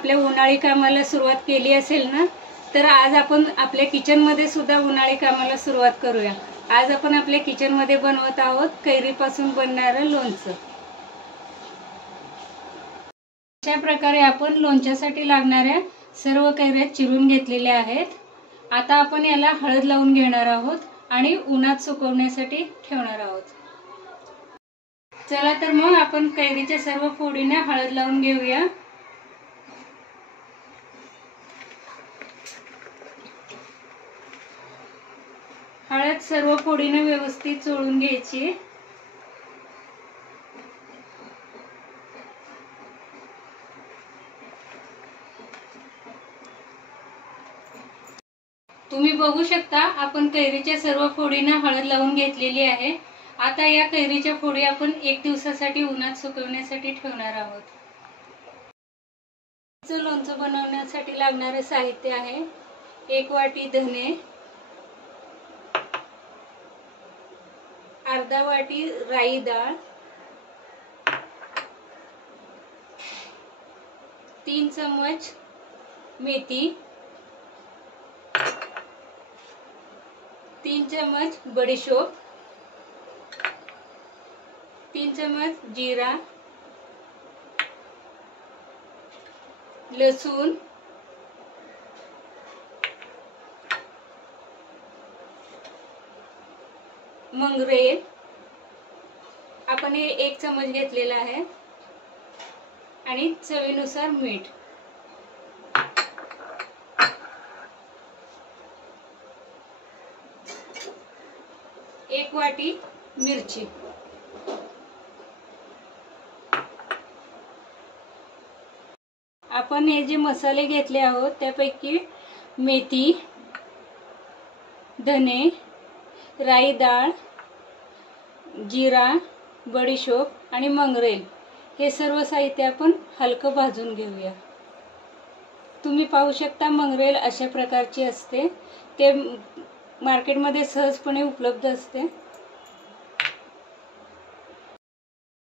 आपल्या उन्हाळी कामाला सुरुवात केली असेल ना, तर आज आपण आपल्या किचनमध्ये सुद्धा उन्हाळी कामाला सुरुवात करूया। आज आपण आपल्या किचनमध्ये बनवत आहोत कैरीपासून बनणारं लोणचं। अशा प्रकारे आपण लोणच्यासाठी लागणाऱ्या सर्व कैऱ्या चिरून घेतलेल्या आहेत। आता आपण याला हळद लावून घेणार आहोत आणि उन्हात सुकवण्यासाठी ठेवणार आहोत। चला तर मग आपण कैरीच्या सर्व फोडींना हळद लावून घेऊया। हळद सर्व फोडीने व्यवस्थित चोळून घ्यायची। तुम्ही बघू शकता आपण कैरीच्या सर्व फोडींना हळद लावून घेतलेली आहे। आता या कैरीच्या फोडी आपण 1 दिवसासाठी उन्हात सुकवण्यासाठी ठेवणार आहोत। लोणचं बनवण्यासाठी लागणारे साहित्य आहे 1 वाटी धने, अर्धा वाटी राई डाळ, 3 चम्मच मेथी, 3 चम्मच बडीशोप, 3 चम्मच जीरा, लसूण, मंगरेल आपण हे 1 चम्मच घेतलेला आहे आणि चवीनुसार मीठ। एक वाटी मिरची। आपण हे जे मसाले घेतले आहोत त्यापैकी मेथी, धने, राई डाळ, जीरा, बडीशोप आणि मंगरेल हे सर्व साहित्य आपण हलकं भाजून घेऊया। तुम्ही पाहू शकता मंगरेल अशा प्रकारची असते, ते मार्केटमध्ये सहजपणे उपलब्ध असते।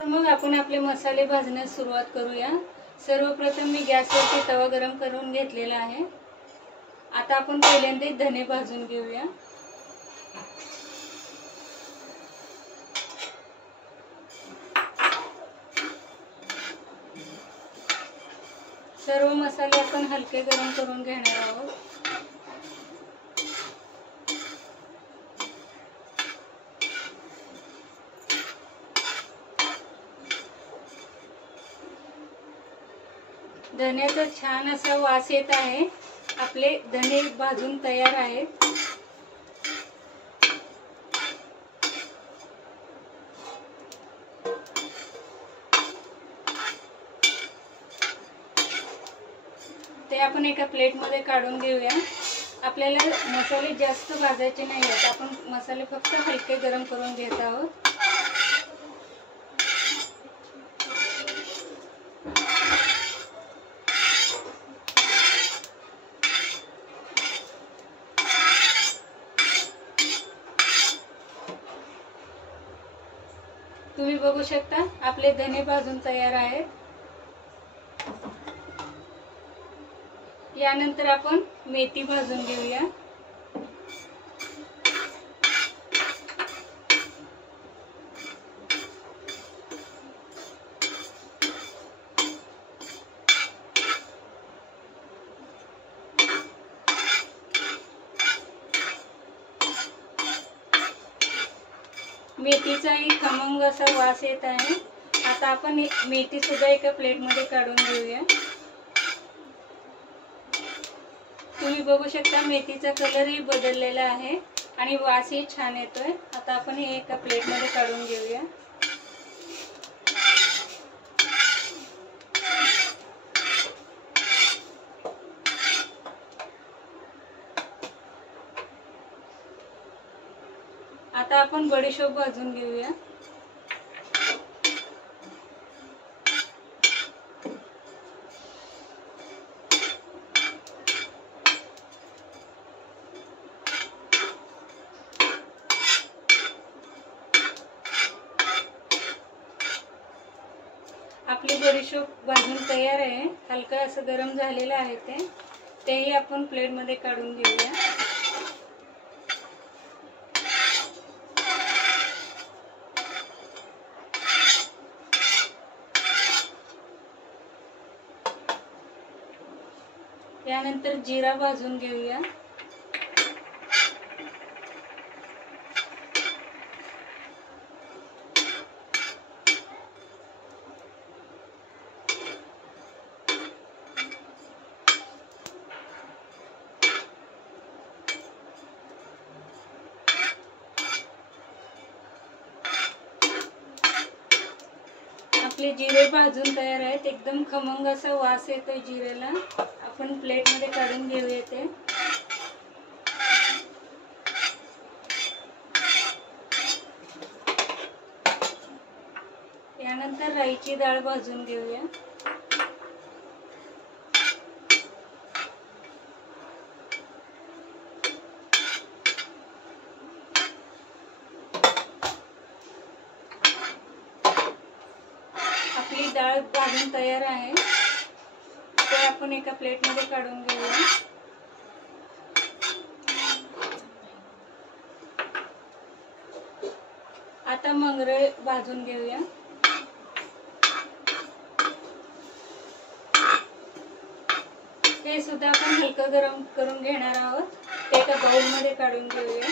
मग आपण आपले मसाले भाजण्यास सुरुवात करूया। सर्वप्रथम मी गॅसवरती तवा गरम करून घेतलेला आहे। आता आपण पहिल्यांदा धने भाजून घेऊया। सर्व मसाले आपण हलके गरम करून घेणार आहोत। धन्याचा छान असा वास येत आहे। आपले धने भाजून तयार आहेत। ते आपण एका प्लेटमध्ये काढून घेऊया। आपल्याला मसाले जास्त भाजायचे नाहीत, आपण मसाले फक्त हलके गरम करून घेत आहोत। तुम्ही बघू शकता आपले धने भाजून तयार आहेत। यानंतर आपण मेथी भाजून घेऊया। मेथीचाही खमंग असा वास येत आहे। आता आपण मेथी सुद्धा एका प्लेटमध्ये काढून घेऊया। तुम्ही बघू शकता मेथीचा कलरही बदललेला आहे आणि वासही छान येतोय। आता आपण हे एका प्लेटमध्ये काढून घेऊया। आता आपण बडीशोप भाजून घेऊया। आपली बडीशोप भाजून तयार आहे. हलकं असं गरम झालेलं आहे तेही आपण प्लेटमध्ये काढून घेऊया. यानंतर जिरा भाजून घेऊया. आपले जिरे भाजून तयार आहेत. एकदम खमंग असा वास येतोय जिरेला. आपण प्लेटमध्ये काढून घेऊया ते. यानंतर राईची डाळ भाजून घेऊया. आपली डाळ भाजून तयार आहे. ते आपण एका प्लेटमध्ये काढून घेऊया. आता मंगरळ भाजून घेऊया. हे सुद्धा आपण हलकं गरम करून घेणार आहोत. ते एका बाउलमध्ये काढून घेऊया.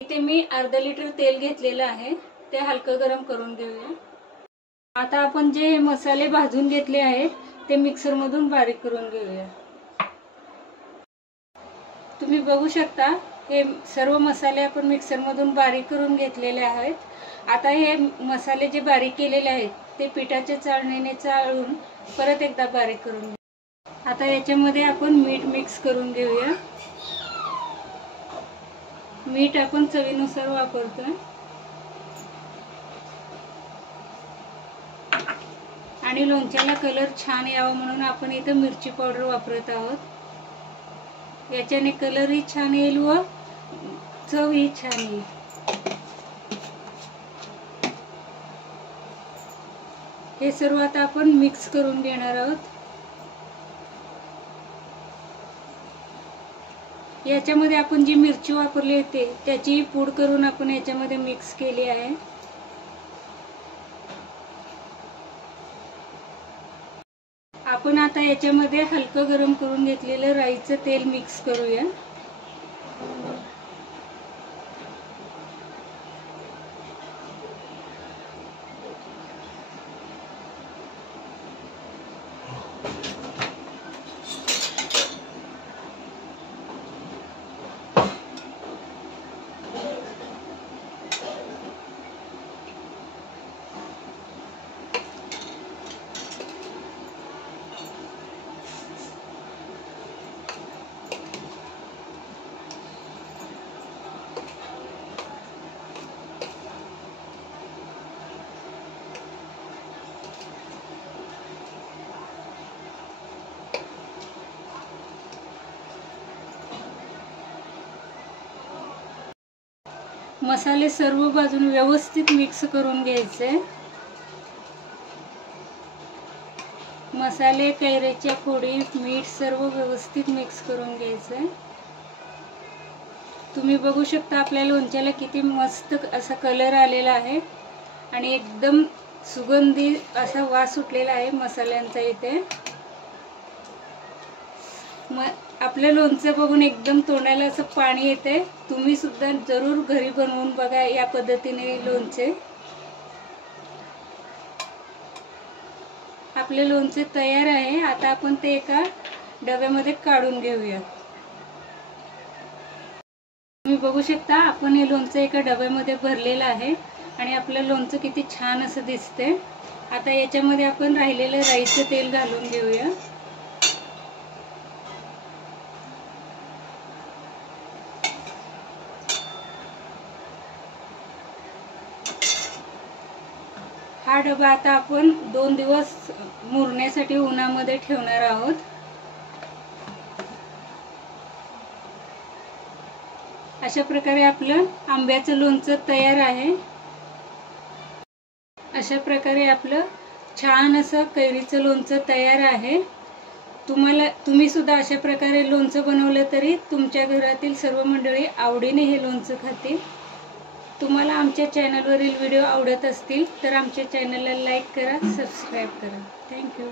इथे मी अर्धा लिटर तेल घेतलेलं आहे. ते हलकं गरम करून घेऊया. आता आपण जे मसाले भाजून घेतले आहेत ते मिक्सर मधून बारीक करून घेऊया. तुम्ही बघू शकता हे सर्व मसाले आपण मिक्सर मधून बारीक करून घेतलेले आहेत. आता हे मसाले जे बारीक केलेले आहेत ते पिठाच्या चाळणीने चाळून परत एकदा बारीक करून घेऊया. आता याच्यामध्ये आपण मीठ मिक्स करून घेऊया. मीठ आपण चवीनुसार वापरतोय. आणि लोणच्याला कलर छान यावा म्हणून आपण इथं मिरची पावडर वापरत आहोत. याच्याने कलरही छान येईल व चवही छान येईल. हे सर्व आता आपण मिक्स करून घेणार आहोत. याच्यामध्ये आपण जी मिरची वापरली होती त्याची पूड करून आपण याच्यामध्ये मिक्स केली आहे. आपण आता याच्यामध्ये हलकं गरम करून घेतलेलं राईचं तेल मिक्स करूया. मसाले सर्व बाजून व्यवस्थित मिक्स करून घ्यायचे. मसाले, कैऱ्याच्या फोडी, मीठ सर्व व्यवस्थित मिक्स करून घ्यायचे. तुम्ही बघू शकता आपल्या लोणच्याला किती मस्त असा कलर आलेला आहे आणि एकदम सुगंधी असा वास सुटलेला आहे मसाल्यांचा इथे. आपलं लोणचं बघून एकदम तोंडाला असं पाणी येते. तुम्ही सुद्धा जरूर घरी बनवून बघा या पद्धतीने लोणचे. आपले लोणचे तयार आहे. आता आपण ते एका डब्यामध्ये काढून घेऊया. तुम्ही बघू शकता आपण हे लोणचं एका डब्यामध्ये भरलेलं आहे आणि आपलं लोणचं किती छान असं दिसते. आता याच्यामध्ये आपण राहिलेलं राईचं तेल घालून घेऊया. हा डबा आता आपण 2 दिवस मुरण्यासाठी उन्हामध्ये ठेवणार आहोत. अशा प्रकारे आपलं आंब्याचं लोणचं तयार आहे. अशा प्रकारे आपलं छान असं कैरीचं लोणचं तयार आहे. तुम्ही सुद्धा अशा प्रकारे लोणचं बनवलं तरी तुमच्या घरातील सर्व मंडळी आवडीने हे लोणचं खातील. तुम्हाला आमच्या चॅनलवरील व्हिडिओ आवडत असतील तर आमच्या चॅनलला लाईक करा, सबस्क्राईब करा. थँक्यू.